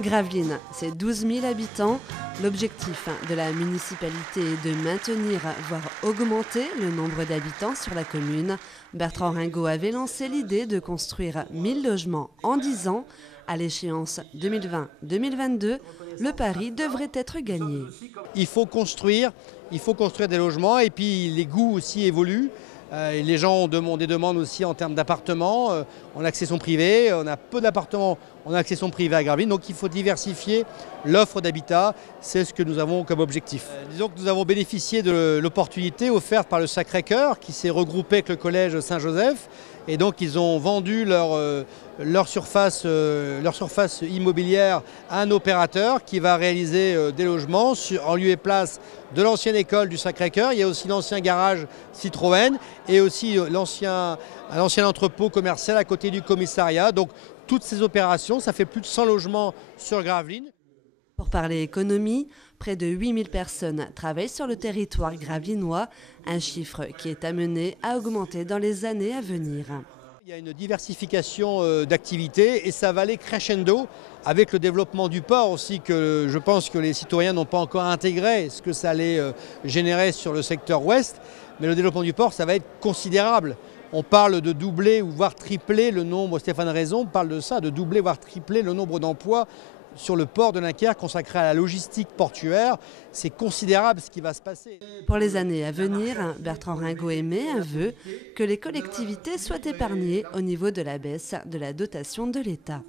Gravelines, c'est 12 000 habitants. L'objectif de la municipalité est de maintenir, voire augmenter le nombre d'habitants sur la commune. Bertrand Ringot avait lancé l'idée de construire 1000 logements en 10 ans. À l'échéance 2020-2022, le pari devrait être gagné. Il faut construire des logements et puis les goûts aussi évoluent. Les gens ont des demandes aussi en termes d'appartements, en accession privée. On a peu d'appartements en accession privée à Gravelines, donc il faut diversifier l'offre d'habitat. C'est ce que nous avons comme objectif. Disons que nous avons bénéficié de l'opportunité offerte par le Sacré-Cœur qui s'est regroupé avec le collège Saint-Joseph. Et donc ils ont vendu leur surface immobilière à un opérateur qui va réaliser des logements en lieu et place de l'ancienne école du Sacré-Cœur. Il y a aussi l'ancien garage Citroën et aussi un ancien entrepôt commercial à côté du commissariat. Donc toutes ces opérations, ça fait plus de 100 logements sur Gravelines. Pour parler économie, près de 8000 personnes travaillent sur le territoire gravelinois, un chiffre qui est amené à augmenter dans les années à venir. Il y a une diversification d'activités et ça va aller crescendo avec le développement du port aussi que je pense que les citoyens n'ont pas encore intégré ce que ça allait générer sur le secteur ouest. Mais le développement du port, ça va être considérable. On parle de doubler ou voire tripler le nombre, Stéphane Raison parle de ça, de doubler voire tripler le nombre d'emplois sur le port de Dunkerque consacré à la logistique portuaire. C'est considérable ce qui va se passer. Pour les années à venir, Bertrand Ringot émet un vœu que les collectivités soient épargnées au niveau de la baisse de la dotation de l'État.